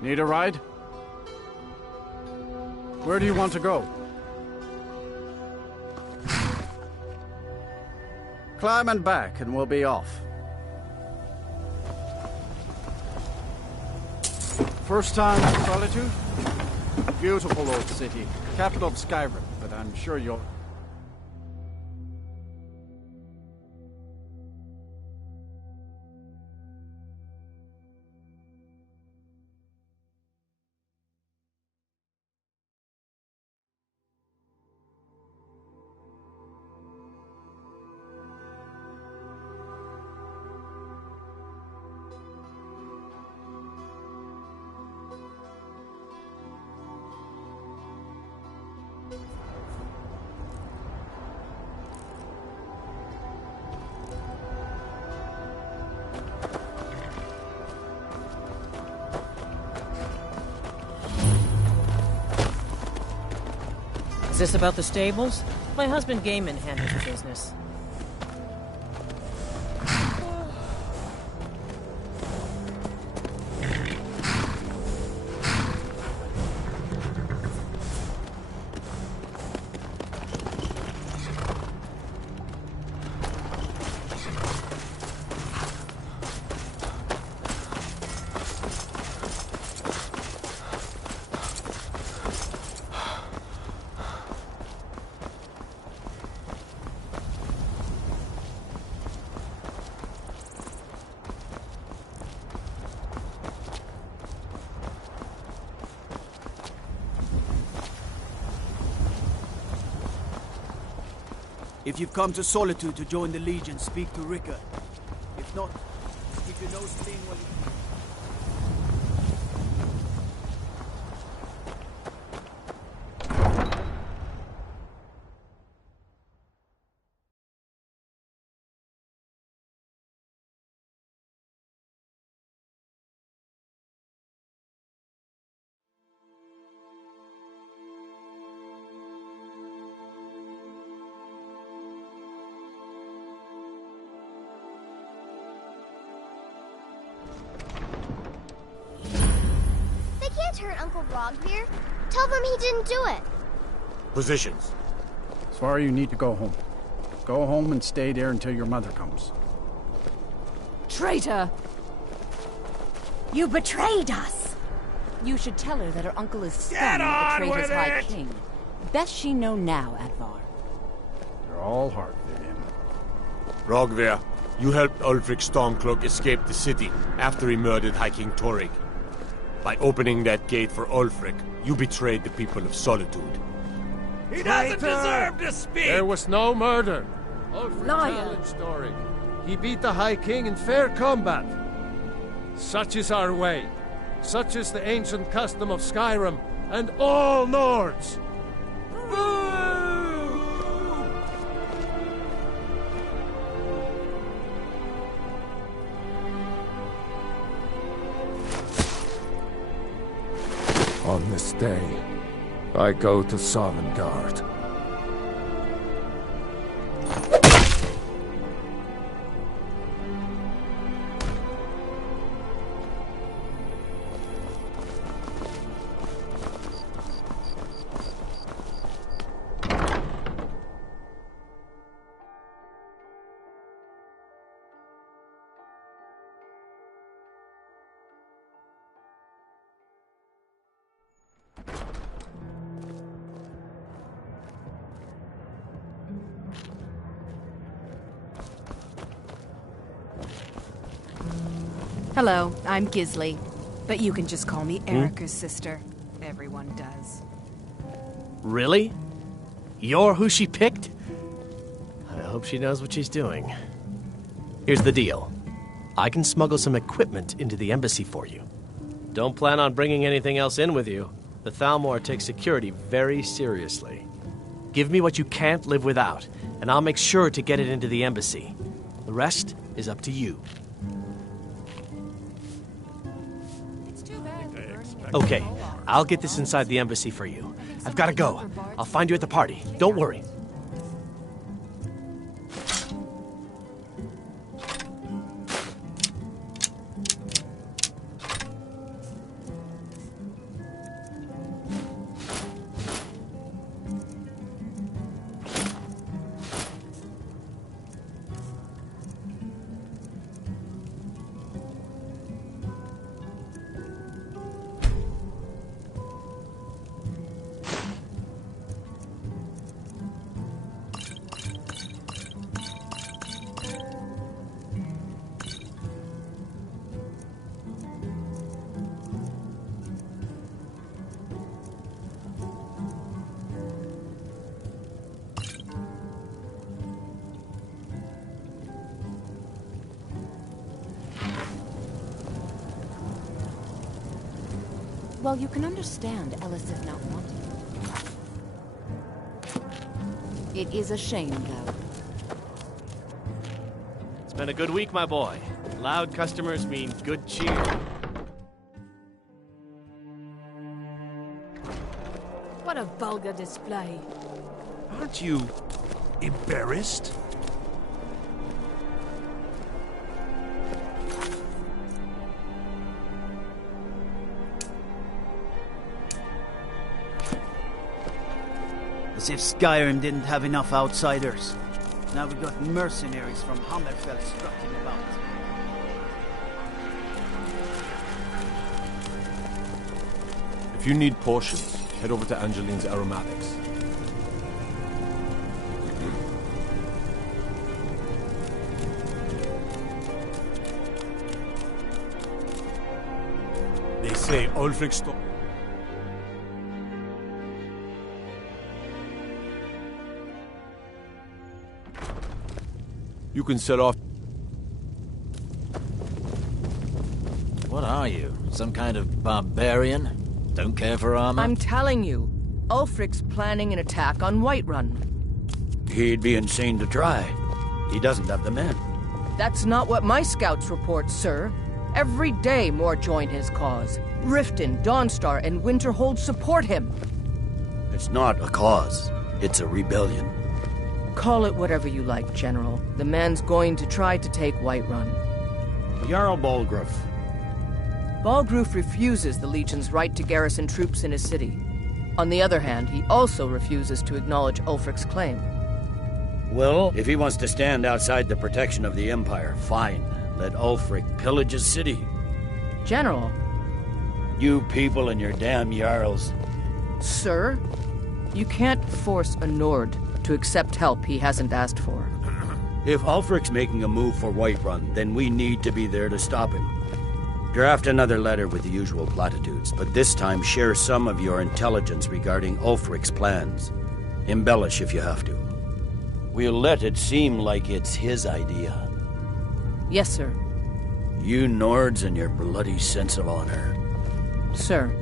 Need a ride? Where do you want to go? Climb and back and we'll be off. First time in Solitude? Beautiful old city. Capital of Skyrim, but I'm sure you'll... Is this about the stables? My husband Gaiman handles the business. If you've come to Solitude to join the Legion, speak to Rickard. If not, keep your nose clean while you... Hurt Uncle Rogvir. Tell them he didn't do it. Positions. Svar, you need to go home. Go home and stay there until your mother comes. Traitor! You betrayed us! You should tell her that her uncle is son of the traitor's High King. Best she know now, Advar. You're all heart, Vivian. Rogvir, you helped Ulfric Stormcloak escape the city after he murdered High King Torrig. By opening that gate for Ulfric, you betrayed the people of Solitude. He doesn't deserve to speak! There was no murder. Ulfric Liar. challenged Torrig. He beat the High King in fair combat. Such is our way. Such is the ancient custom of Skyrim and all Nords. On this day, I go to Sovangarde. Hello, I'm Gisli, but you can just call me Erica's sister. Everyone does. Really? You're who she picked? I hope she knows what she's doing. Here's the deal. I can smuggle some equipment into the embassy for you. Don't plan on bringing anything else in with you. The Thalmor takes security very seriously. Give me what you can't live without, and I'll make sure to get it into the embassy. The rest is up to you. Okay, I'll get this inside the embassy for you. I've got to go. I'll find you at the party. Don't worry. Well, you can understand Ellis is not wanted. It is a shame, though. It's been a good week, my boy. Loud customers mean good cheer. What a vulgar display. Aren't you embarrassed? As if Skyrim didn't have enough outsiders. Now we've got mercenaries from Hammerfell strutting about. If you need potions, head over to Angeline's Aromatics. They say Ulfric Storm. You can set off. What are you? Some kind of barbarian? Don't care for armor? I'm telling you, Ulfric's planning an attack on Whiterun. He'd be insane to try. He doesn't have the men. That's not what my scouts report, sir. Every day more join his cause. Riften, Dawnstar, and Winterhold support him. It's not a cause. It's a rebellion. Call it whatever you like, General. The man's going to try to take Whiterun. Jarl Balgruuf. Balgruuf refuses the Legion's right to garrison troops in his city. On the other hand, he also refuses to acknowledge Ulfric's claim. Well, if he wants to stand outside the protection of the Empire, fine. Let Ulfric pillage his city. General. You people and your damn Jarls. Sir, you can't force a Nord to accept help he hasn't asked for. If Ulfric's making a move for Whiterun, then we need to be there to stop him. Draft another letter with the usual platitudes, but this time share some of your intelligence regarding Ulfric's plans. Embellish if you have to. We'll let it seem like it's his idea. Yes, sir. You Nords and your bloody sense of honor. Sir.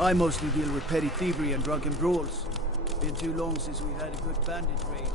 I mostly deal with petty thievery and drunken brawls. Been too long since we've had a good bandit raid.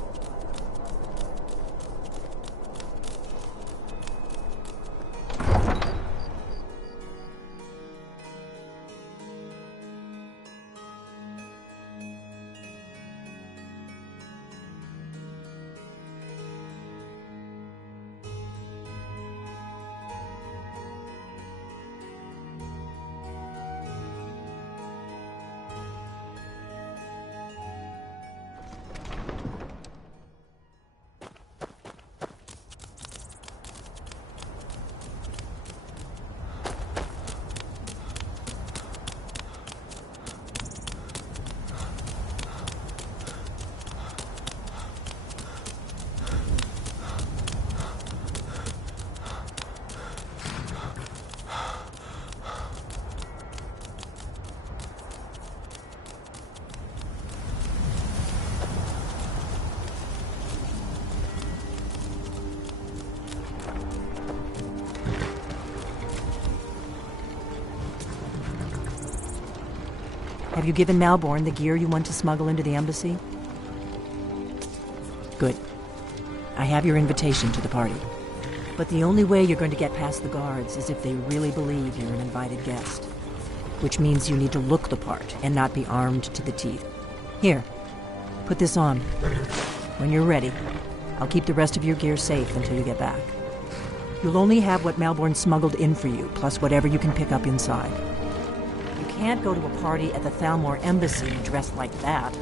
Have you given Malborn the gear you want to smuggle into the embassy? Good. I have your invitation to the party. But the only way you're going to get past the guards is if they really believe you're an invited guest. Which means you need to look the part and not be armed to the teeth. Here, put this on. When you're ready, I'll keep the rest of your gear safe until you get back. You'll only have what Malborn smuggled in for you, plus whatever you can pick up inside. You can't go to a party at the Thalmor embassy dressed like that.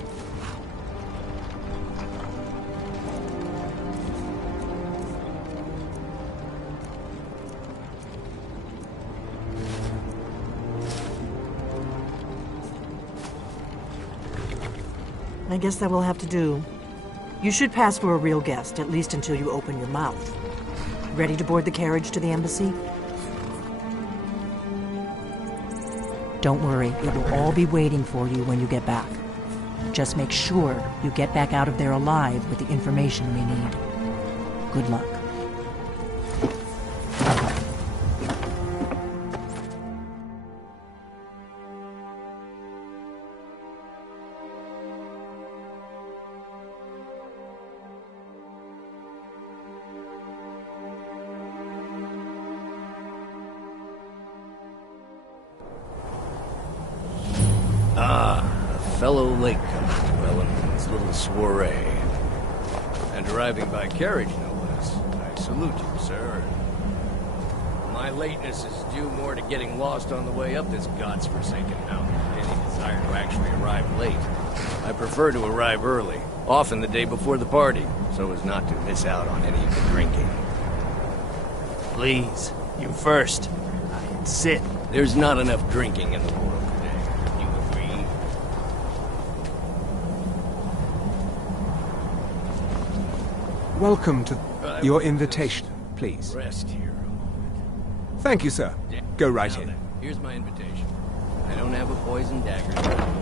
I guess that will have to do. You should pass for a real guest, at least until you open your mouth. Ready to board the carriage to the embassy? Don't worry, it will all be waiting for you when you get back. Just make sure you get back out of there alive with the information we need. Good luck. Fellow latecomer to Ellen's little soiree. And arriving by carriage, no less. I salute you, sir. My lateness is due more to getting lost on the way up this god's-forsaken mountain than any desire to actually arrive late. I prefer to arrive early, often the day before the party, so as not to miss out on any of the drinking. Please, you first. I insist. There's not enough drinking in the world. Welcome to your invitation, please. Rest here. Thank you, sir. Go right in. Here's my invitation. I don't have a poison dagger.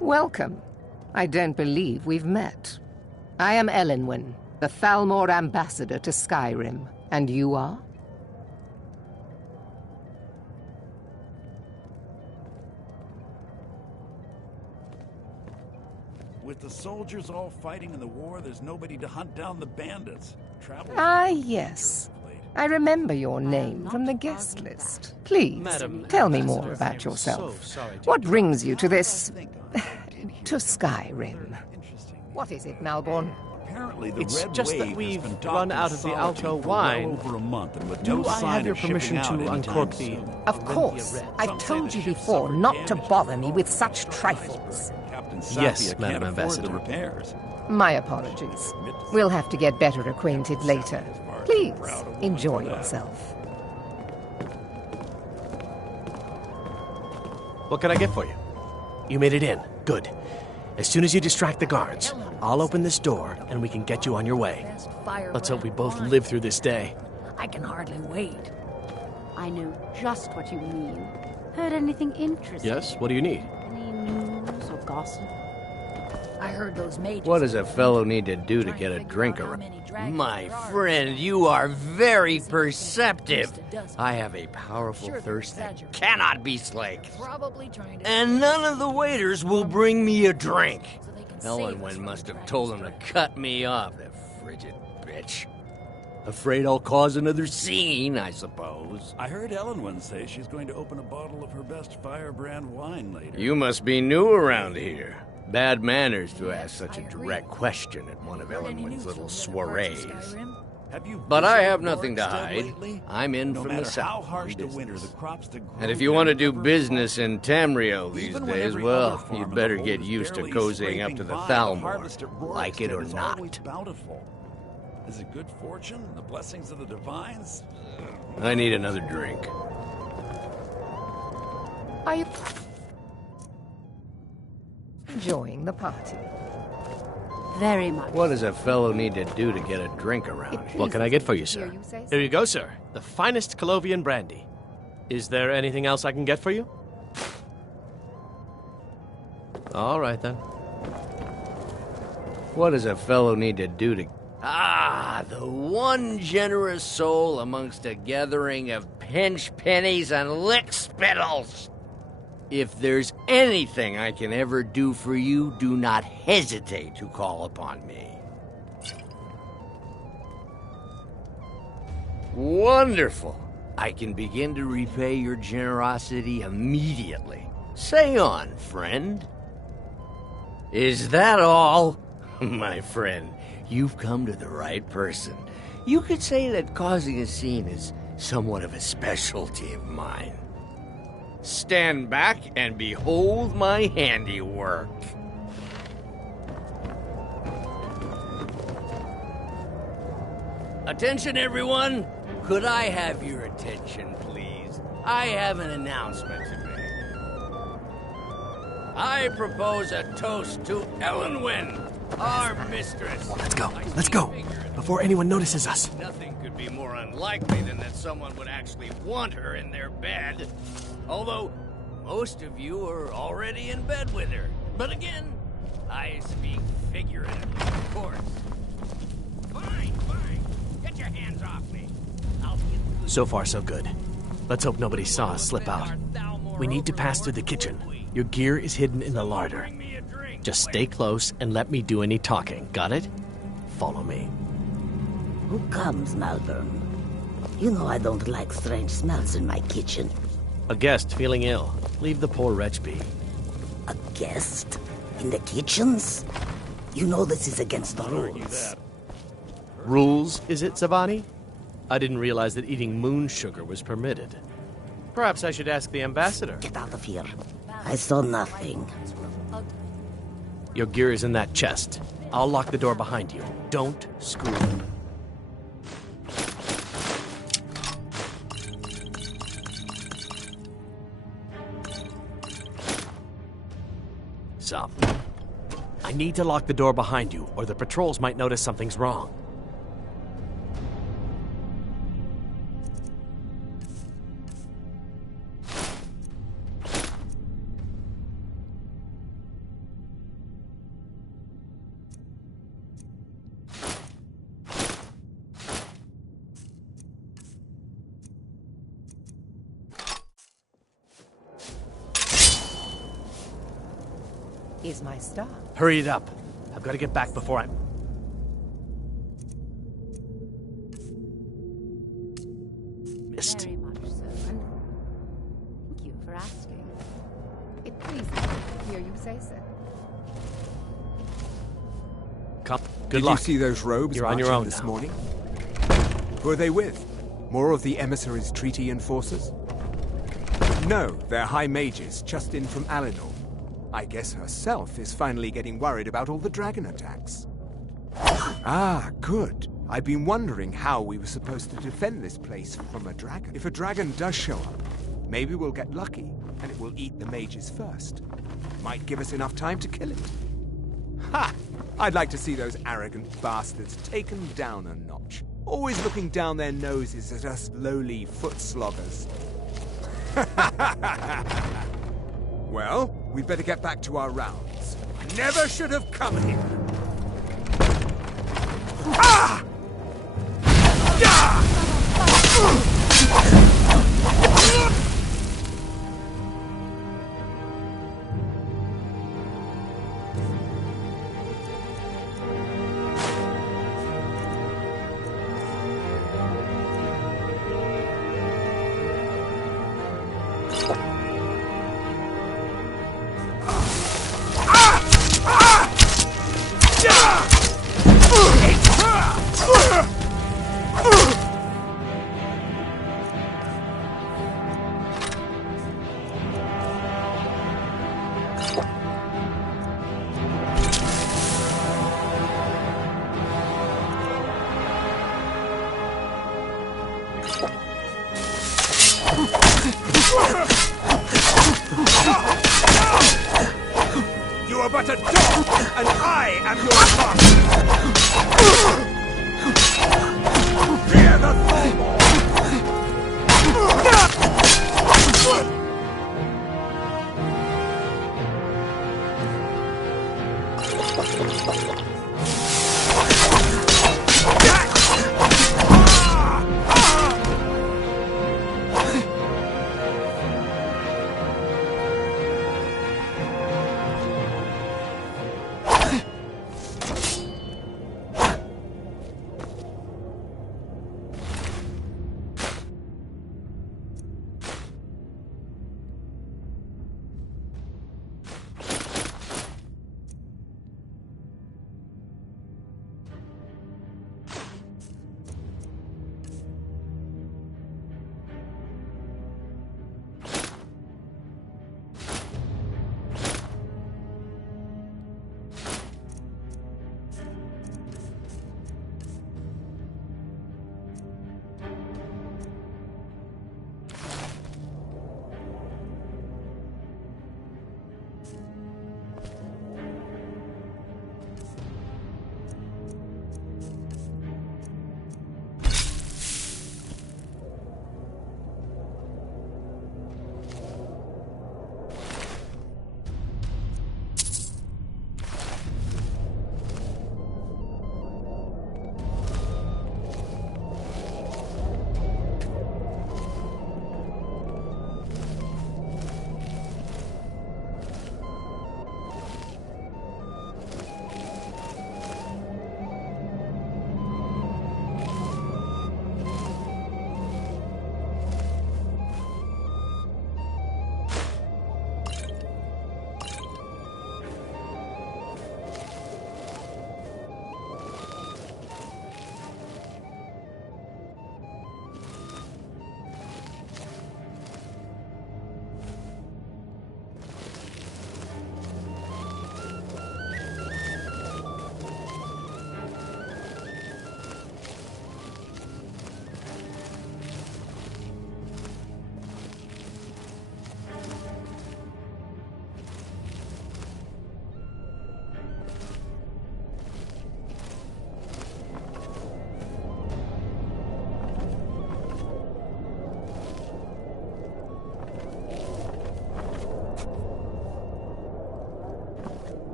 Welcome. I don't believe we've met. I am Elenwen, the Thalmor ambassador to Skyrim. And you are? With the soldiers all fighting in the war, there's nobody to hunt down the bandits. Ah, yes. I remember your name from the guest list. Please, tell me more about yourself. What brings you to this... to Skyrim? What is it, Malborn? It's just that we've run out of the Alto wine. Do I have your permission to uncork the... Of course. I've told you before not to bother me with such trifles. Yes, Madam Ambassador. My apologies. We'll have to get better acquainted later. Please, enjoy yourself. What can I get for you? You made it in. Good. As soon as you distract the guards, I'll open this door and we can get you on your way. Let's hope we both live through this day. I can hardly wait. I know just what you mean. Heard anything interesting? Yes? What do you need? Any news or gossip? I heard those mages... What does a fellow need to do to get a drink around? My friend, you are very perceptive. I have a powerful thirst that cannot be slaked. And none of the waiters will bring me a drink. Elenwen must have told them to cut me off, the frigid bitch. Afraid I'll cause another scene, I suppose. I heard Elenwen say she's going to open a bottle of her best firebrand wine later. You must be new around here. Bad manners to ask such a direct question at one of Elenwen's little soirees. But I have nothing to hide. I'm in from the south. And if you want to do business in Tamriel these days, well, you'd better get used to cozying up to the Thalmor, like it or not. Is it good fortune? The blessings of the divines? I need another drink. Are you enjoying the party? Very much. What does a fellow need to do to get a drink around here? What can I get for you, sir? Here you go, sir. The finest Colovian brandy. Is there anything else I can get for you? All right, then. What does a fellow need to do to... Ah, the one generous soul amongst a gathering of pinch pennies and lick spittles. If there's anything I can ever do for you, do not hesitate to call upon me. Wonderful. I can begin to repay your generosity immediately. Say on, friend. Is that all? My friend, you've come to the right person. You could say that causing a scene is somewhat of a specialty of mine. Stand back and behold my handiwork. Attention, everyone! Could I have your attention, please? I have an announcement to make. I propose a toast to Ellenwyn, our mistress. Let's go, before anyone notices us. Nothing could be more unlikely than that someone would actually want her in their bed. Although, most of you are already in bed with her. But again, I speak figuratively, of course. Fine. Get your hands off me. So far, so good. Let's hope nobody saw us slip out. We need to pass through the kitchen. Your gear is hidden in the larder. Just stay close and let me do any talking. Got it? Follow me. Who comes, Malvern? You know I don't like strange smells in my kitchen. A guest feeling ill. Leave the poor wretch be. A guest? In the kitchens? You know this is against the rules. Rules, is it, Savani? I didn't realize that eating moon sugar was permitted. Perhaps I should ask the ambassador. Get out of here. I saw nothing. Your gear is in that chest. I'll lock the door behind you. Don't scream. Stop. I need to lock the door behind you, or the patrols might notice something's wrong. Is my stop. Hurry it up. I've got to get back before I'm... missed. Very much so. And thank you for asking. It pleases me to hear you say so. Come. Did Good luck. you see those robes You're on your marching own this now. morning? Who are they with? More of the emissaries' treaty enforcers? No, they're high mages, just in from Alinor. I guess herself is finally getting worried about all the dragon attacks. Ah, good. I've been wondering how we were supposed to defend this place from a dragon. If a dragon does show up, maybe we'll get lucky, and it will eat the mages first. Might give us enough time to kill it. Ha! I'd like to see those arrogant bastards taken down a notch. Always looking down their noses at us lowly foot sloggers. Well, we'd better get back to our rounds. Never should have come here. Ah! You are but a dog, and I am your master! Fear the Thalmor!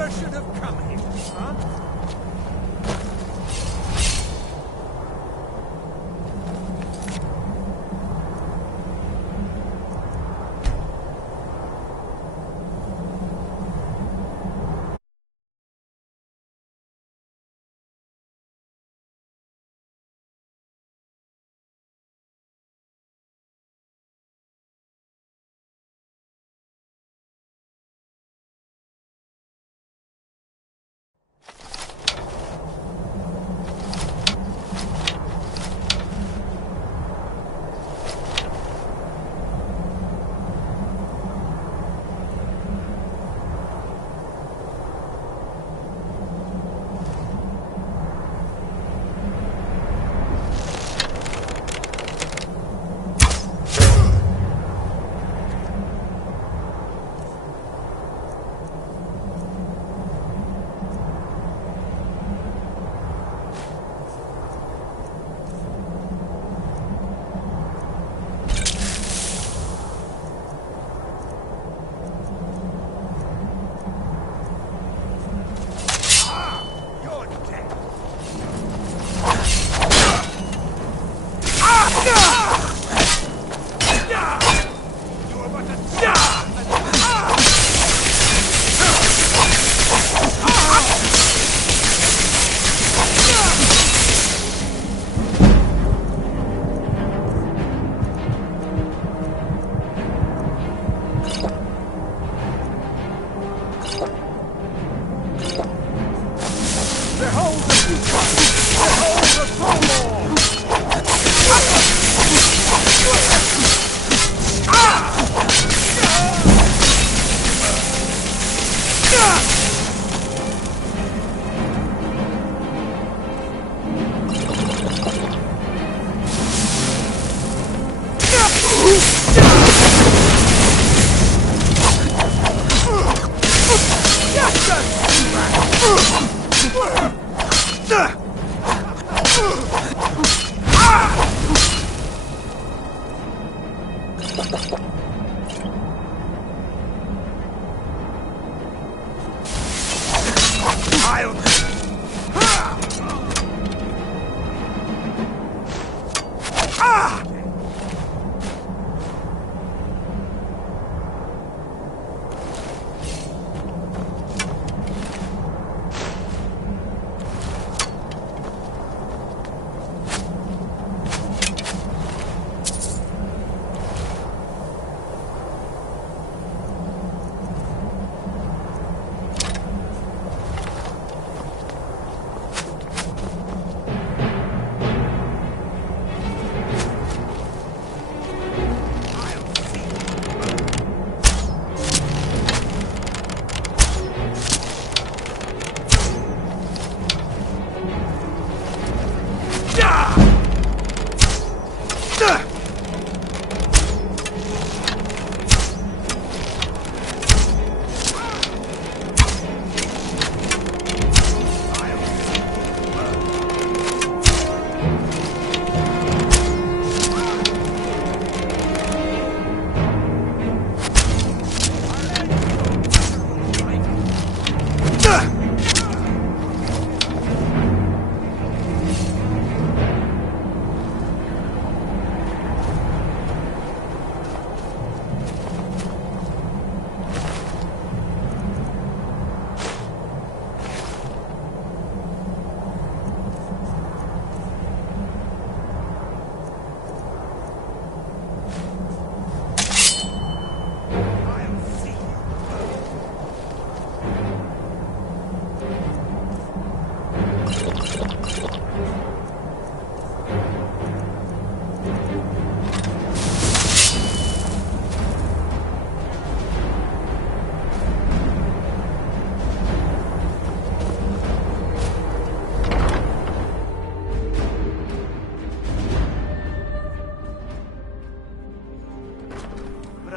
never should have come here, huh?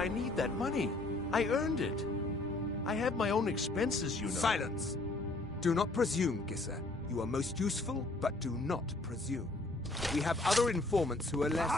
I need that money. I earned it. I have my own expenses, you know. Silence! Do not presume, Gisser. You are most useful, but do not presume. We have other informants who are less...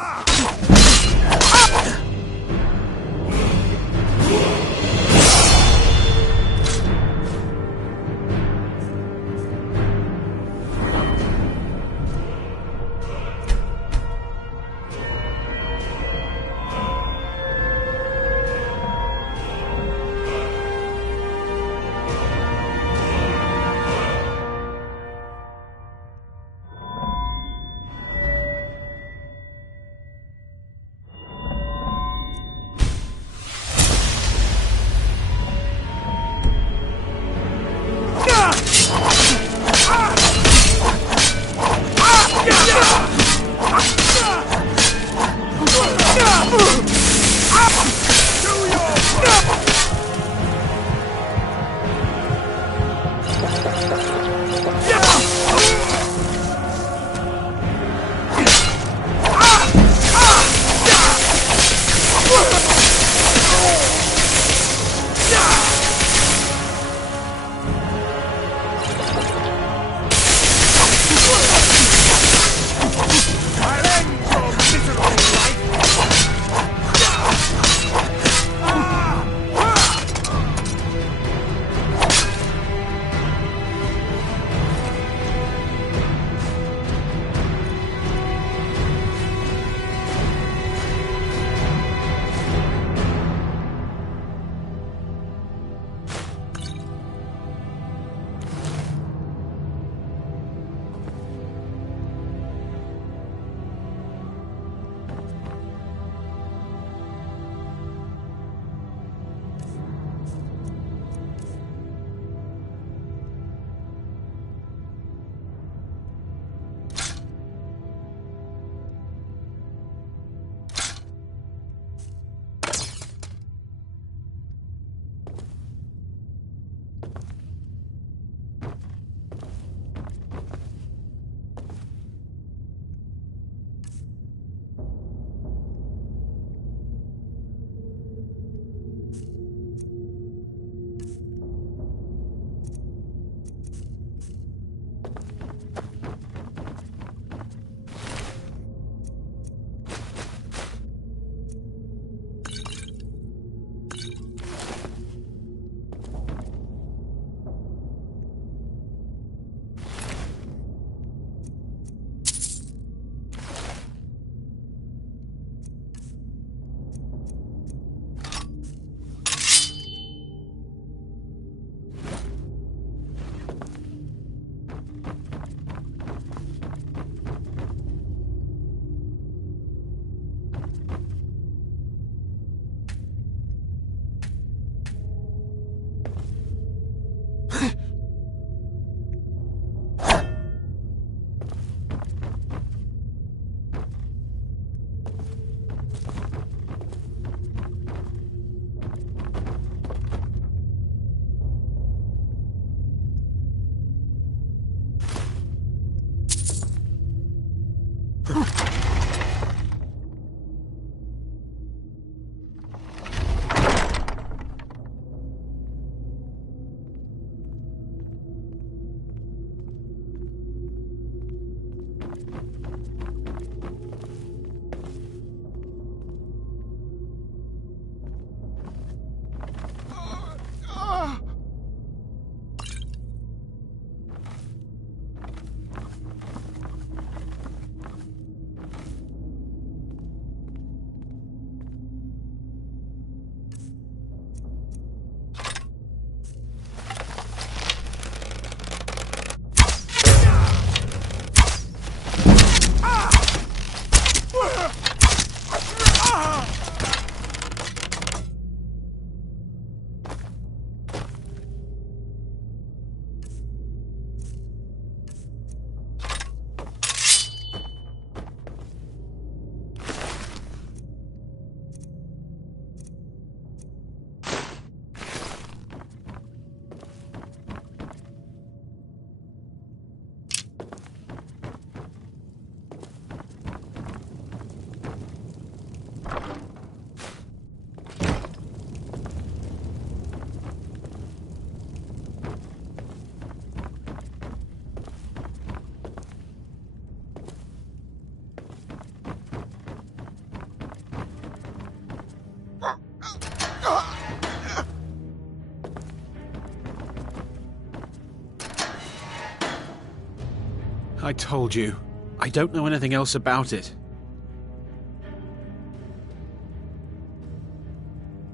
I told you. I don't know anything else about it.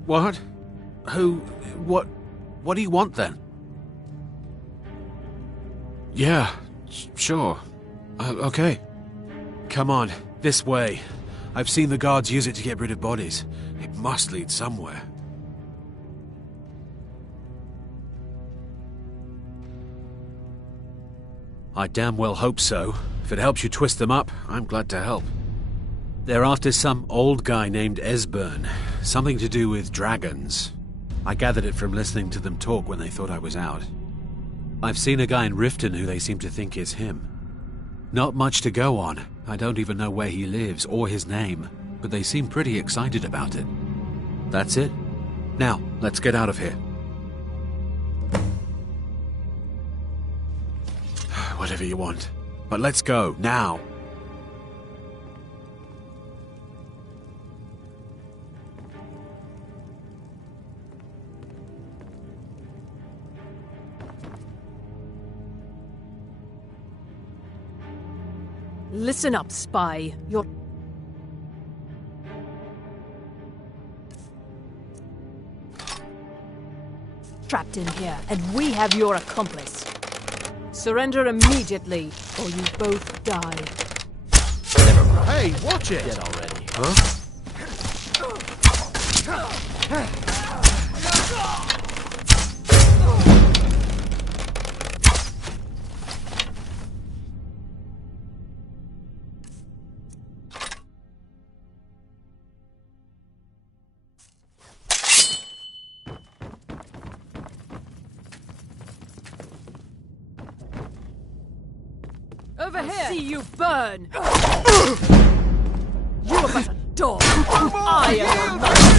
What? Who? What do you want then? Yeah, sure. Okay. Come on, this way. I've seen the guards use it to get rid of bodies. It must lead somewhere. I damn well hope so. If it helps you twist them up, I'm glad to help. They're after some old guy named Esbern. Something to do with dragons. I gathered it from listening to them talk when they thought I was out. I've seen a guy in Riften who they seem to think is him. Not much to go on. I don't even know where he lives or his name, but they seem pretty excited about it. That's it. Now, let's get out of here. Whatever you want. But let's go, now. Listen up, spy. You're trapped in here, and we have your accomplice. Surrender immediately, or you both die. Hey, watch it! Dead already. Huh? Over here! See you burn! You are but a dog! I am your master!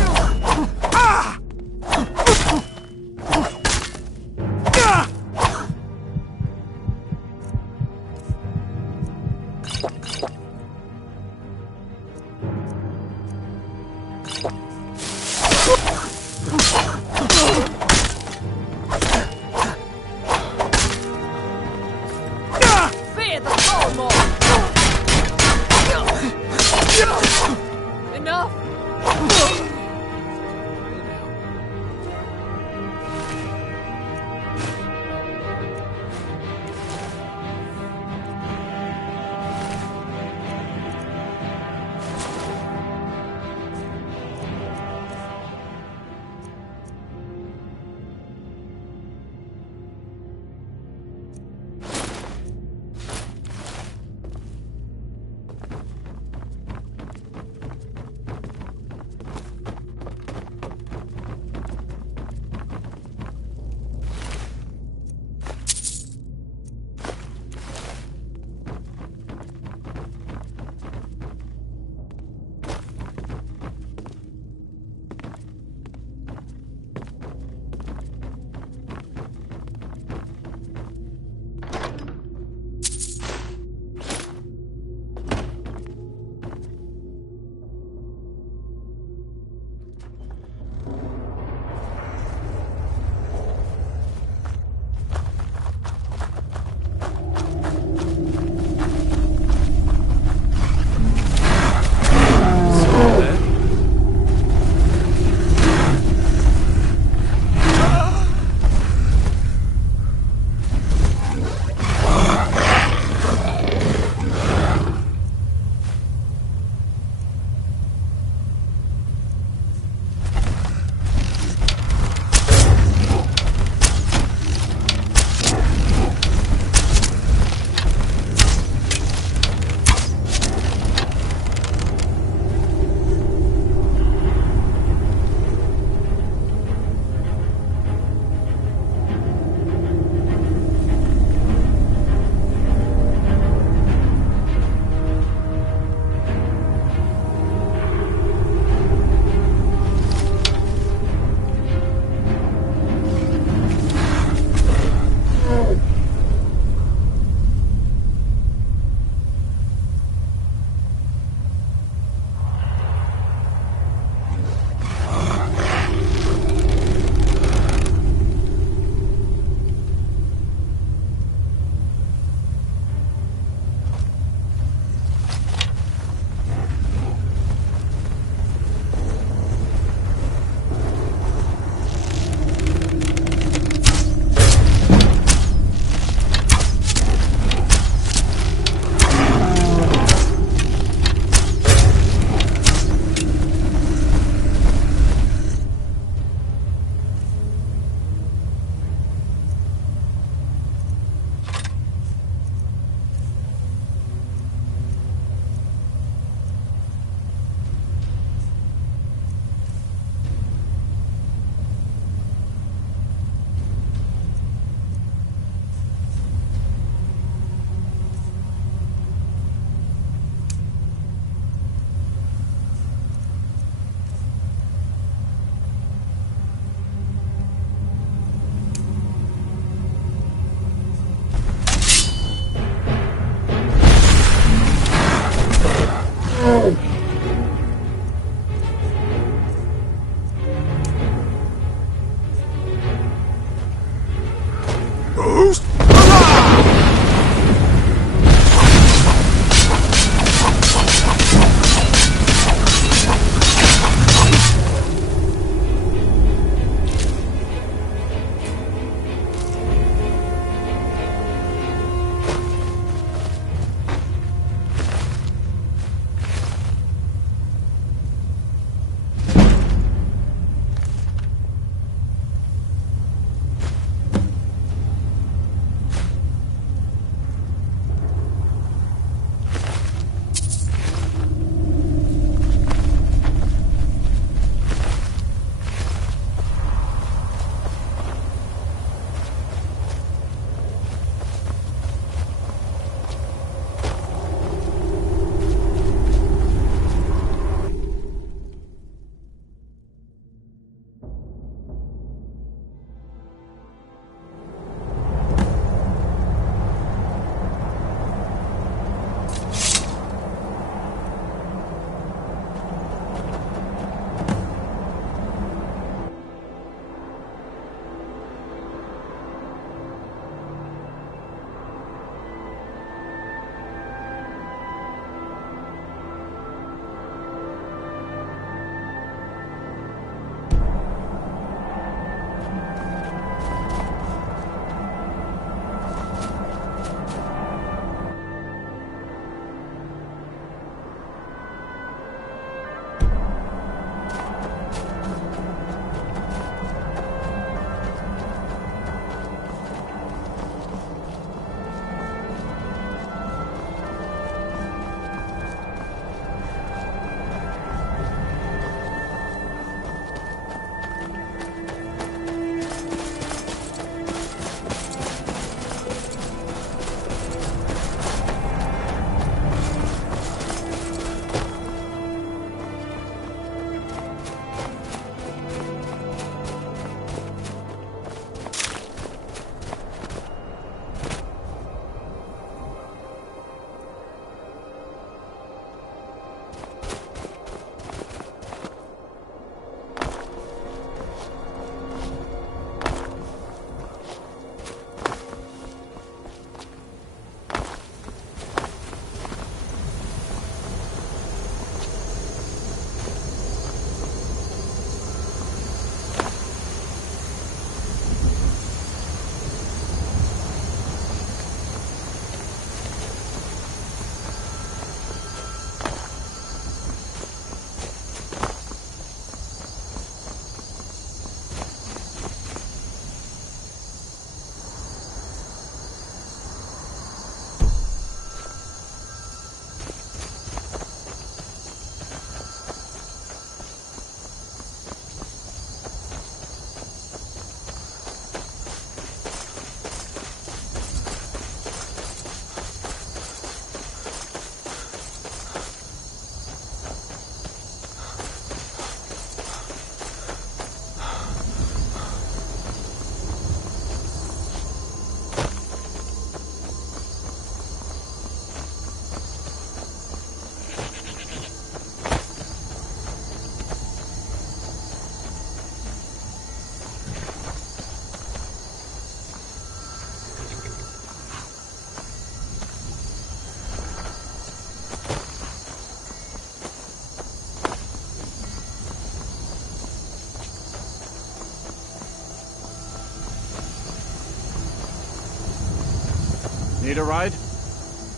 Need a ride?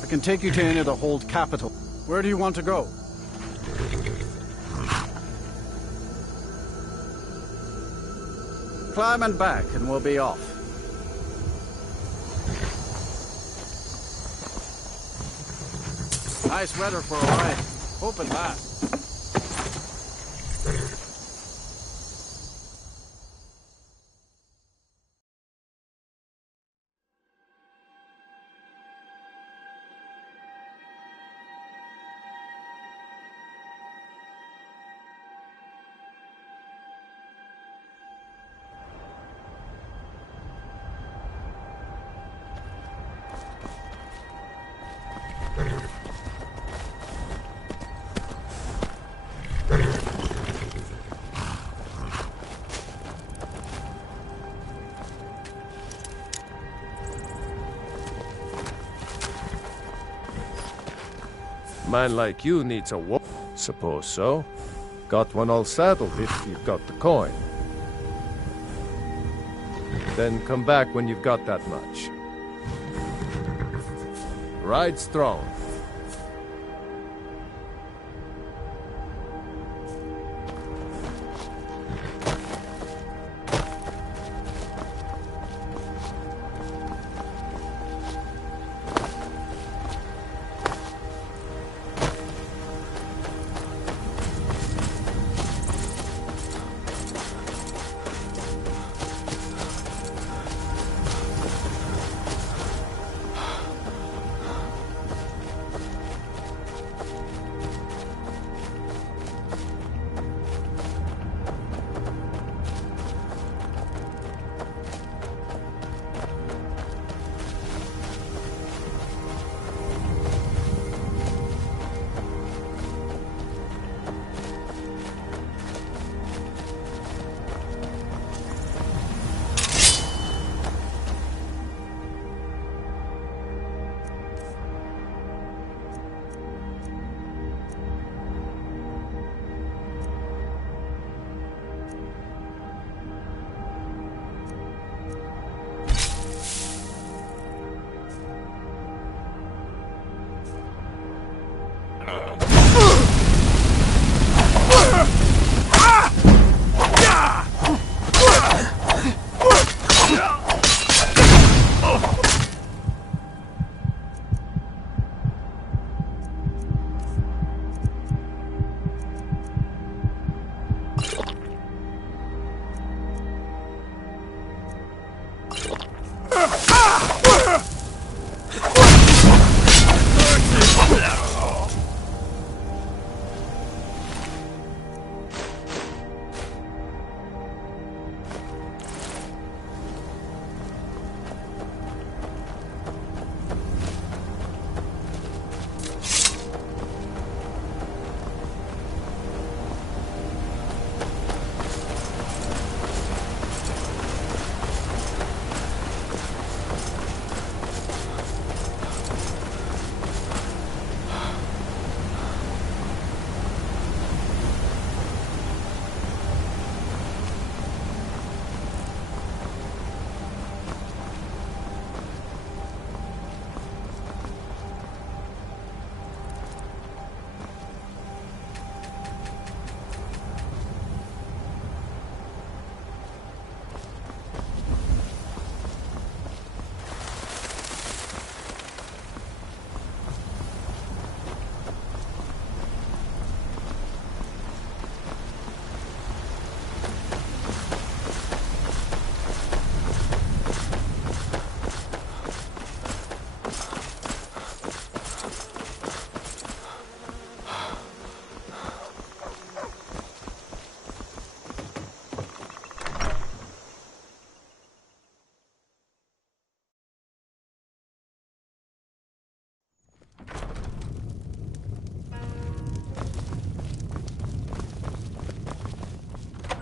I can take you to any of the hold capital. Where do you want to go? Climb and back and we'll be off. Nice weather for a ride. Hope it lasts. Man like you needs a wolf. Suppose so. Got one all saddled if you've got the coin. Then come back when you've got that much. Ride strong.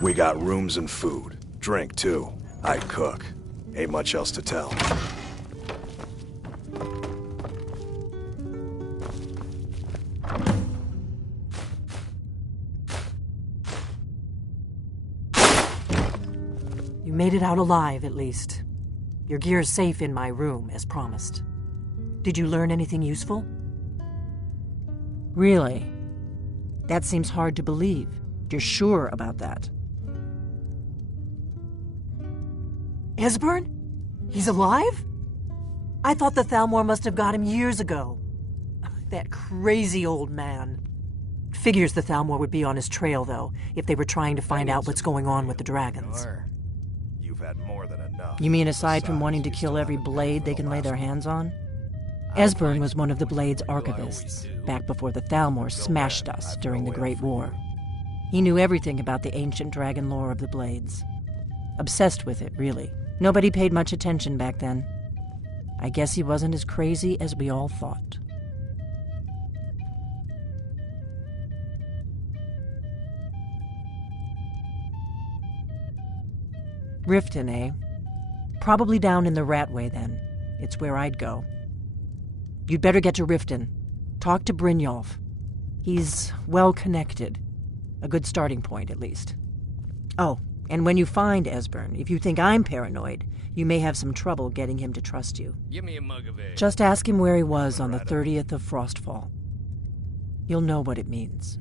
We got rooms and food. Drink, too. I cook. Ain't much else to tell. You made it out alive, at least. Your gear's safe in my room, as promised. Did you learn anything useful? Really? That seems hard to believe. You're sure about that? Esbern? He's alive? I thought the Thalmor must have got him years ago. That crazy old man. Figures the Thalmor would be on his trail, though, if they were trying to find out what's going on with the dragons. You've had more than enough. You mean aside from wanting to kill every blade they can lay their hands on? Esbern was one of the Blade's archivists, back before the Thalmor smashed us during the Great War. He knew everything about the ancient dragon lore of the Blades. Obsessed with it, really. Nobody paid much attention back then. I guess he wasn't as crazy as we all thought. Riften, eh? Probably down in the Ratway, then. It's where I'd go. You'd better get to Riften. Talk to Brynjolf. He's well connected. A good starting point, at least. Oh, and when you find Esbern, if you think I'm paranoid, you may have some trouble getting him to trust you. Give me a mug of ale. Just ask him where he was on the 30th of Frostfall. You'll know what it means.